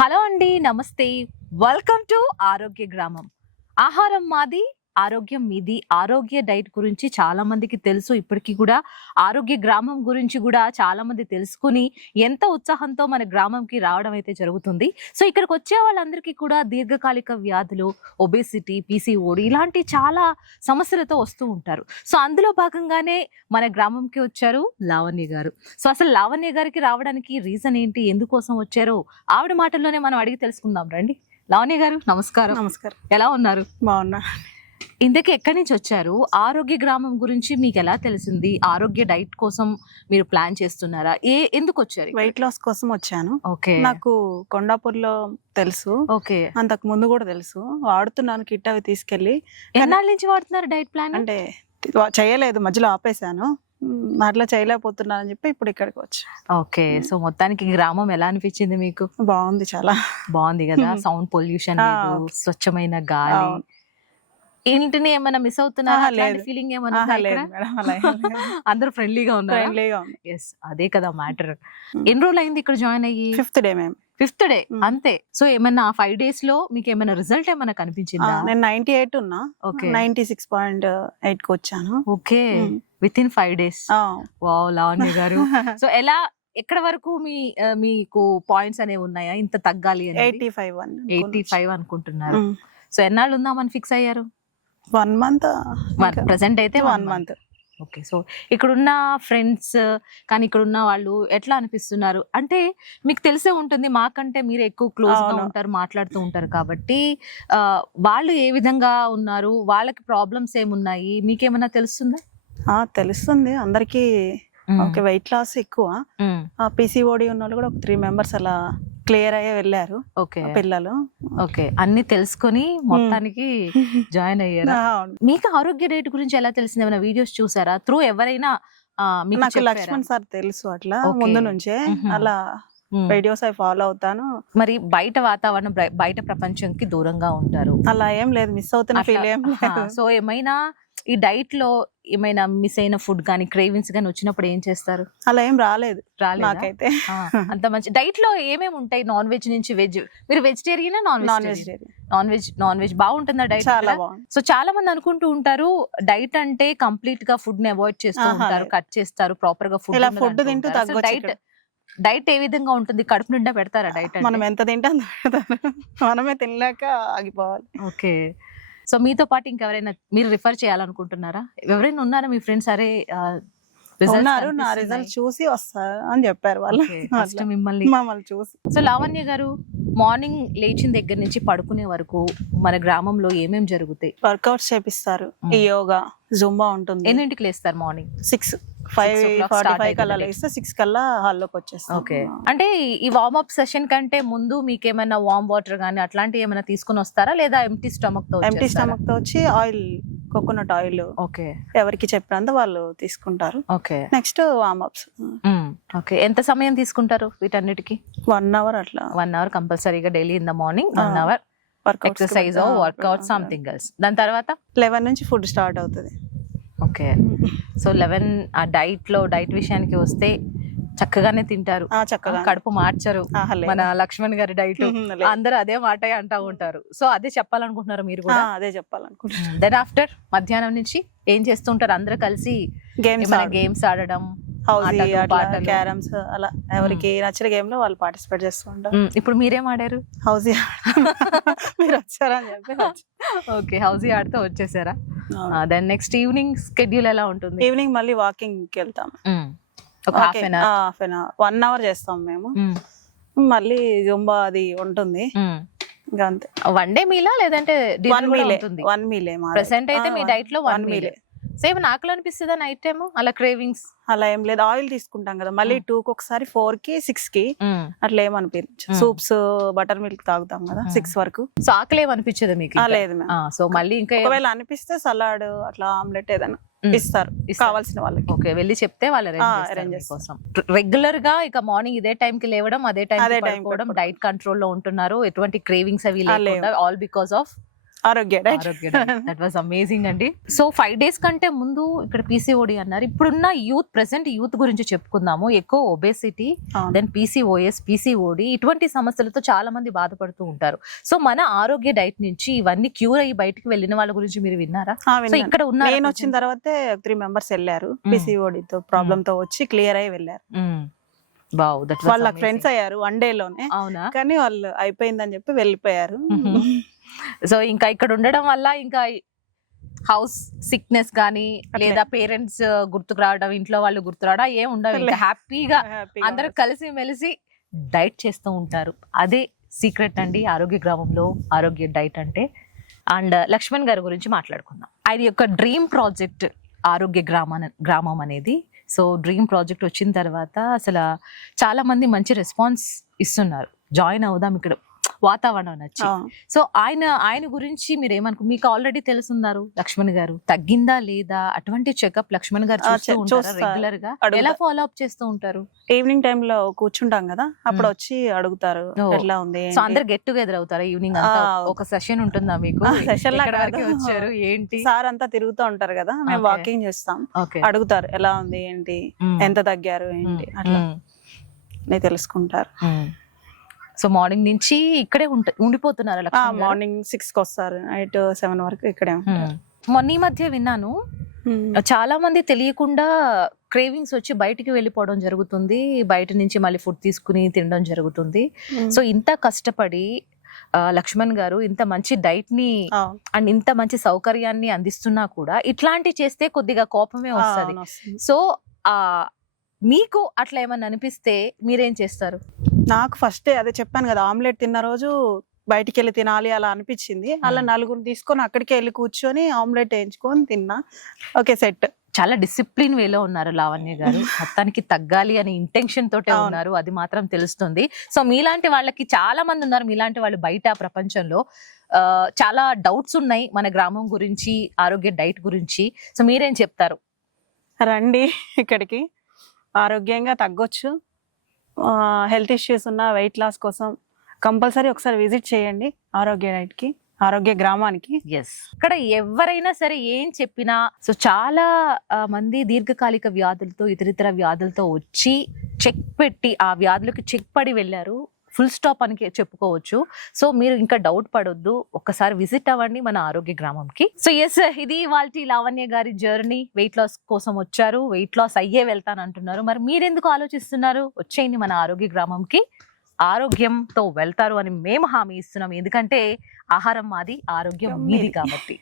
Hello అండి, నమస్తే. Welcome to ఆరోగ్య గ్రామం. ఆహారం మాది, ఆరోగ్యం మీది. ఆరోగ్య డైట్ గురించి చాలా మందికి తెలుసు. ఇప్పటికీ కూడా ఆరోగ్య గ్రామం గురించి కూడా చాలా మంది తెలుసుకుని ఎంత ఉత్సాహంతో మన గ్రామంకి రావడం అయితే జరుగుతుంది. సో ఇక్కడికి వచ్చే వాళ్ళందరికీ కూడా దీర్ఘకాలిక వ్యాధులు, ఒబేసిటీ, పీసీఓడి ఇలాంటి చాలా సమస్యలతో వస్తూ ఉంటారు. సో అందులో భాగంగానే మన గ్రామంకి వచ్చారు లావణ్య గారు. సో అసలు లావణ్య గారికి రావడానికి రీజన్ ఏంటి, ఎందుకోసం వచ్చారో ఆవిడ మాటల్లోనే మనం అడిగి తెలుసుకుందాం రండి. లావణ్య గారు నమస్కారం. నమస్కారం. ఎలా ఉన్నారు? బాగున్నా. ఇంతకీ ఎక్కడి నుంచి వచ్చారు? ఆరోగ్య గ్రామం గురించి మీకు ఎలా తెలిసింది? ఆరోగ్య డైట్ కోసం మీరు ప్లాన్ చేస్తున్నారా? ఎందుకు వచ్చారు? వెయిట్ లాస్ కోసం వచ్చాను. ఓకే. నాకు కొండాపూర్లో తెలుసు, ఓకే. అంతకు ముందు కూడా తెలుసు. వాడుతున్నాను కిట్ అవి తీసుకెళ్లి. ఎన్నాళ్ళ నుంచి వాడుతున్నారు డైట్ ప్లాన్? అంటే చేయలేదు, మధ్యలో ఆపేశాను. అట్లా చేయలేకపోతున్నాను అని చెప్పి ఇప్పుడు ఇక్కడికి వచ్చా. ఓకే. సో మొత్తానికి గ్రామం ఎలా అనిపించింది మీకు? బాగుంది, చాలా బాగుంది కదా. సౌండ్ పొల్యూషన్ లేదు, స్వచ్ఛమైన గాలి. ఇంటిని ఏమైనా మిస్ అవుతున్నారా? ఫీలింగ్ ఏమైనా? అందరూ ఫ్రెండ్లీగా ఉన్నారు. ఎస్, అదే కదా మ్యాటర్. ఎన్ని రోజులు అయింది ఇక్కడ జాయిన్ అయ్యి? 5th డే మేము. 5th డే అంతే. సో ఏమైనా 5 days లో మీకు ఏమైనా రిజల్ట్ ఏమైనా కనిపించిందా? నేను 98 ఉన్నా. ఓకే. 96.8 కి వచ్చాను. Okay, with in 5 days. Wow Lavanya గారు. సో ఎలా, ఎక్కడ వరకు మీకు పాయింట్స్ అనేవి ఉన్నాయా ఇంత తగ్గాలి అని? 85 అనుకుంటున్నారు. సో ఎన్నాళ్ళు ఉందామని ఫిక్స్ అయ్యారు? 1 month. ప్రెసెంట్ అయితే 1 month. ఓకే. సో ఇక్కడున్న ఫ్రెండ్స్ కానీ ఇక్కడున్న వాళ్ళు ఎట్లా అనిపిస్తున్నారు? అంటే మీకు తెలిసే ఉంటుంది, మాకంటే మీరు ఎక్కువ క్లోజ్ గా ఉంటారు, మాట్లాడుతూ ఉంటారు కాబట్టి వాళ్ళు ఏ విధంగా ఉన్నారు, వాళ్ళకి ప్రాబ్లమ్స్ ఏమున్నాయి, మీకేమైనా తెలుస్తుందా? తెలుస్తుంది అందరికి. ఓకే, వెయిట్ లాస్ ఎక్కువ. పీసీఓడి ఉన్న వాళ్ళు కూడా ఒక 3 members అలా క్లియర్ అయ్యే వెళ్ళారు. ఓకే, పిల్లలు. ఓకే, అన్ని తెలుసుకొని మొత్తానికి జాయిన్ అయ్యారు. మీకు ఆరోగ్య డైట్ గురించి ఎలా తెలిసింది? ఏమైనా వీడియోస్ చూసారా? త్రూ ఎవరైనా? నాకు లక్ష్మణ్ సార్ తెలుసు అట్లా ముందు నుంచే, అలా వీడియోస్ అవి ఫాలో అవుతాను. మరి బయట వాతావరణం, బయట ప్రపంచంకి దూరంగా ఉంటారు, అలా ఏం లేదు, మిస్ అవుతున్న ఫీల్ ఏం లేదు. సో ఏమైనా ఈ డైట్ లో ఏమైనా మిస్ అయిన ఫుడ్ కానీ క్రేవింగ్స్ కానీ వచ్చినప్పుడు ఏం చేస్తారు? అలా ఏం రాలేదు నాకైతే. అంత మంచి డైట్ లో ఏమేమి ఉంటాయి? నాన్ వెజ్ నుంచి వెజ్. మీరు వెజిటేరియనా నాన్ వెజ్? నాన్ వెజ్ బాగుంటుందా డైట్? చాలా బాగుంది. సో చాలా మంది అనుకుంటూ ఉంటారు డైట్ అంటే కంప్లీట్ గా ఫుడ్ ని అవాయిడ్ చేస్తూ ఉంటారు, కట్ చేస్తారు, ప్రాపర్ గా ఫుడ్ తింటూ తగ్గొచ్చు. డైట్ ఏ విధంగా ఉంటుంది? కడుపు నిండా పెడతారా డైట్? మనం ఎంత తింటే అంత పెడతారు, మనమే తినలేక ఆగిపోవాలి. ఓకే. సో మీతో పాటు ఇంకెవరైనా మీరు రిఫర్ చేయాలనుకుంటున్నారా? ఎవరైనా ఉన్నారా మీ ఫ్రెండ్స్? అరే ఉన్నారు, నా రిజల్ట్ చూసి వస్తారు అని చెప్పారు వాళ్ళు మమ్మల్ని చూసి. సో లావణ్య గారు, మార్నింగ్ లేచిన దగ్గర నుంచి పడుకునే వరకు మన గ్రామంలో ఏమేమి జరుగుతాయి? వర్కౌట్స్ చేపిస్తారు, ఈ యోగా, జుంబా ఉంటుంది. ఎన్నింటికి లేస్తారు? మార్నింగ్ 6:45 కల్లా లేస్తే 6 కల్లా హాల్లోకి వచ్చేస్తాం. ఓకే. అంటే ఈ వార్మ్ అప్ సెషన్ కంటే ముందు మీకు ఏమైనా వార్మ్ వాటర్ గానీ అట్లాంటివి ఏమైనా తీసుకుని వస్తారా, లేదా ఎంటీ స్టమక్ తో? ఎంటీ స్టమక్ తో వచ్చి ఆయిల్, కోకోనట్ ఆయిల్. ఓకే. ఎవరికి చెప్పినంత వాళ్ళు తీసుకుంటారు. Okay. Next warm ups. Okay. ఎంత సమయం తీసుకుంటారు వీటన్నిటికి? 1 hour అట్లా. 1 hour కంపల్సరీగా daily in the morning 1 hour exercise, workout, something else. దాని తర్వాత 11 నుంచి ఫుడ్ స్టార్ట్ అవుతుంది. ఓకే. సో 11 ఆ డైట్ విషయానికి వస్తే చక్కగానే తింటారు, కడుపు మార్చరు. మన లక్ష్మణ్ గారి డైట్ అందరూ అదే మాట అంటూ ఉంటారు. సో అదే చెప్పాలనుకుంటున్నారు మీరు కూడా? అదే చెప్పాలనుకుంటున్నారు. దెన్ ఆఫ్టర్ మధ్యాహ్నం నుంచి ఏం చేస్తుంటారు? అందరూ కలిసి గేమ్స్ ఆడడం, క్యారమ్స్, అలా ఎవరికి నచ్చిన గేమ్ లో వాళ్ళు పార్టిసిపేట్ చేస్తూ ఉంటారు. ఇప్పుడు మీరేం ఆడారు? హౌసీ. మీరు వచ్చారా అని చెప్పి. ఓకే, హౌసీ ఆడితే వచ్చేసారా? దెన్ నెక్స్ట్ ఈవినింగ్ స్కెడ్యూల్ ఎలా ఉంటుంది? ఈవినింగ్ మళ్ళీ వాకింగ్ కి వెళ్తాం. ఒక హాఫ్ అన్ అవర్ 1 hour చేస్తాం మేము. మళ్ళీ జుంబా అది ఉంటుంది. అంతే. 1 day మీలా లేదంటే 1 meal? ప్రెసెంట్ అయితే మీ డైట్ లో 1 meal. సేమ్ ఆకలి అనిపిస్తుందా నైట్ టైమ్? అలా క్రేవింగ్స్ అలా ఏం లేదు. ఆయిల్ తీసుకుంటాం కదా, మళ్ళీ 2కి ఒకసారి, 4కి, 6కి అట్లా ఏమనిపించదు. సూప్స్, బటర్ మిల్క్ తాగుతాం కదా 6 వరకు. సో ఆకలి ఏమనిపించదు మీకు? లేదు. సో మళ్ళీ ఇంకా ఒకవేళ అనిపిస్తే సలాడ్ అట్లా, ఆమ్లెట్ ఏదైనా ఇస్తారు కావాల్సిన వాళ్ళకి. ఓకే, వెళ్ళి చెప్తే వాళ్ళు అరేంజ్ కోసం. రెగ్యులర్ గా ఇక మార్నింగ్ ఇదే టైం కి లేవడం, అదే టైం పడుకోవడం, డైట్ కంట్రోల్ లో ఉంటున్నారు. ఎటువంటి క్రేవింగ్స్ అవి లేకుండా, ఆల్ బికాస్ ఆఫ్ ఆరోగ్య డైట్. ఆరోగ్య దట్ వాస్ అమేజింగ్ అండి. సో 5 days కంటే ముందు ఇక్కడ పీసీఓడి అన్నారు. ఇప్పుడున్న ప్రెసెంట్ యూత్ గురించి చెప్పుకుందాము. ఎక్కువ ఒబేసిటీ, దెన్ పీసీఓఎస్, పీసీఓడి ఇటువంటి సమస్యలతో చాలా మంది బాధపడుతూ ఉంటారు. సో మన ఆరోగ్య డైట్ నుంచి ఇవన్నీ క్యూర్ అయ్యి బయటికి వెళ్ళిన వాళ్ళ గురించి మీరు విన్నారా? సో ఇక్కడ ఉన్న నేను వచ్చిన తర్వాతే 3 members వెళ్ళారు పీసీఓడితో ప్రాబ్లమ్ తో వచ్చి క్లియర్ అయ్యి వెళ్ళారు. వాళ్ళ ఫ్రెండ్స్ అయ్యారు 1 day లోనే. అవునా? కానీ వాళ్ళు అయిపోయిందని చెప్పి వెళ్ళిపోయారు. సో ఇంకా ఇక్కడ ఉండడం వల్ల ఇంకా హౌస్ సిక్నెస్ కానీ లేదా పేరెంట్స్ గుర్తుకు రావడం, ఇంట్లో వాళ్ళు గుర్తు రావడం ఏం ఉండవు. ఇంకా హ్యాపీగా అందరూ కలిసి మెలిసి డైట్ చేస్తూ ఉంటారు. అదే సీక్రెట్ అండి ఆరోగ్య గ్రామంలో ఆరోగ్య డైట్ అంటే. అండ్ లక్ష్మణ్ గారి గురించి మాట్లాడుకుందాం. ఆయన యొక్క డ్రీమ్ ప్రాజెక్ట్ ఆరోగ్య గ్రామం అనేది. సో డ్రీమ్ ప్రాజెక్ట్ వచ్చిన తర్వాత అసలు చాలా మంది మంచి రెస్పాన్స్ ఇస్తున్నారు. జాయిన్ అవుదాం ఇక్కడ వాతావరణం నచ్చి. సో ఆయన గురించి మీరు మీకు ఆల్రెడీ తెలుసున్నారు లక్ష్మణ్ గారు. తగ్గిందా లేదా అటువంటి చెకప్ లక్ష్మణ్ గారు రెగ్యులర్ గా ఎలా ఫాలో అప్ చేస్తూ ఉంటారు? ఈవినింగ్ టైమ్ లో కూర్చుంటాం కదా, అప్పుడు వచ్చి అడుగుతారు ఎట్లా ఉంది. సో అందరు గెట్ టుగెదర్ అవుతారా ఈవినింగ్? ఒక సెషన్ ఉంటుందా మీకు? సెషన్ వచ్చారు ఏంటి? సార్ అంతా తిరుగుతూ ఉంటారు కదా, మేము వాకింగ్ చేస్తాం. అడుగుతారు ఎలా ఉంది ఏంటి, ఎంత తగ్గారు ఏంటి, అట్లా తెలుసుకుంటారు. సో మార్నింగ్ నుంచి ఇక్కడే ఉండిపోతున్నారు? మార్నింగ్ 6కి వస్తారు, నైట్ 7 వరకు ఇక్కడే. మొన్న ఈ మధ్య విన్నాను చాలా మంది తెలియకుండా క్రేవింగ్స్ వచ్చి బయటికి వెళ్ళిపోవడం జరుగుతుంది, బయట నుంచి మళ్ళీ ఫుడ్ తీసుకుని తినడం జరుగుతుంది. సో ఇంత కష్టపడి లక్ష్మణ్ గారు ఇంత మంచి డైట్ ని అండ్ ఇంత మంచి సౌకర్యాన్ని అందిస్తున్నా కూడా ఇట్లాంటి చేస్తే కొద్దిగా కోపమే వస్తుంది. సో మీకు అట్లా ఏమన్నా అనిపిస్తే మీరేం చేస్తారు? నాకు ఫస్ట్ అదే చెప్పాను కదా, ఆమ్లెట్ తిన్న రోజు బయటికి వెళ్ళి తినాలి అలా అనిపించింది. అలా 4 తీసుకొని అక్కడికి వెళ్ళి కూర్చొని ఆమ్లెట్ వేయించుకొని తిన్నా. Okay set. చాలా డిసిప్లిన్ వేలో ఉన్నారు లావణ్య గారు. మొత్తానికి తగ్గాలి అనే ఇంటెన్షన్ తోటే ఉన్నారు, అది మాత్రం తెలుస్తుంది. సో మీలాంటి వాళ్ళకి చాలా మంది ఉన్నారు, మీలాంటి వాళ్ళు బయట ప్రపంచంలో చాలా డౌట్స్ ఉన్నాయి మన గ్రామం గురించి, ఆరోగ్య డైట్ గురించి. సో మీరేం చెప్తారు? రండి ఇక్కడికి, ఆరోగ్యంగా తగ్గొచ్చు. హెల్త్ ఇష్యూస్ ఉన్న వెయిట్ లాస్ కోసం కంపల్సరీ ఒకసారి విజిట్ చేయండి ఆరోగ్య డైట్ కి, ఆరోగ్య గ్రామానికి. ఇక్కడ ఎవరైనా సరే ఏం చెప్పినా, సో చాలా మంది దీర్ఘకాలిక వ్యాధులతో ఇతరితర వ్యాధులతో వచ్చి చెక్ పెట్టి ఆ వ్యాధులకు చెక్ పడి వెళ్ళారు. ఫుల్ స్టాప్ అని చెప్పుకోవచ్చు. సో మీరు ఇంకా డౌట్ పడొద్దు, ఒక్కసారి విజిట్ అవ్వండి మన ఆరోగ్య గ్రామంకి. సో ఎస్, ఇది వాళ్ళ లావణ్య గారి జర్నీ. వెయిట్ లాస్ కోసం వచ్చారు, వెయిట్ లాస్ అయ్యే వెళ్తాను అంటున్నారు. మరి మీరెందుకు ఆలోచిస్తున్నారు? వచ్చేయండి మన ఆరోగ్య గ్రామంకి, ఆరోగ్యంతో వెళ్తారు అని మేము హామీ ఇస్తున్నాం. ఎందుకంటే ఆహారం మాది, ఆరోగ్యం మీది కాబట్టి.